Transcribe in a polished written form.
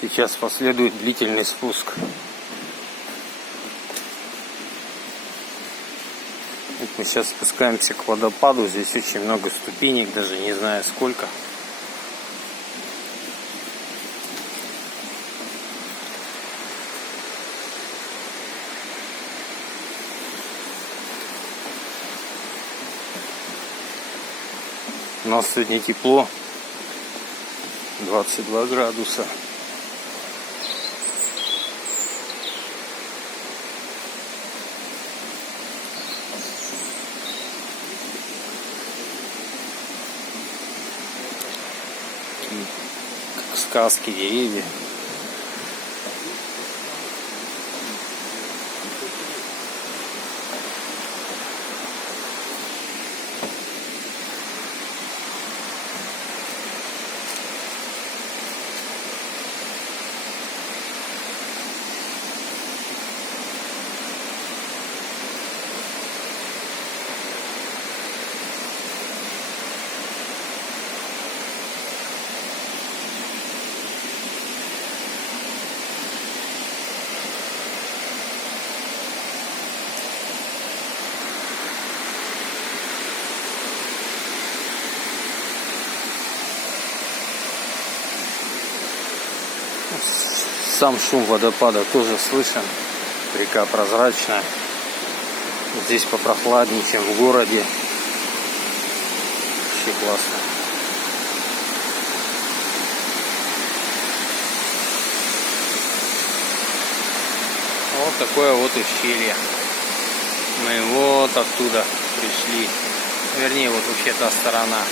Сейчас последует длительный спуск. Вот мы сейчас спускаемся к водопаду. Здесь очень много ступенек, даже не знаю сколько. У нас сегодня тепло, 22 градуса. Как сказки, деревья. Сам шум водопада тоже слышен. Река прозрачная. Здесь попрохладнее, чем в городе. Вообще классно. Вот такое вот ущелье. Мы вот оттуда пришли. Вернее, вот вообще та сторона.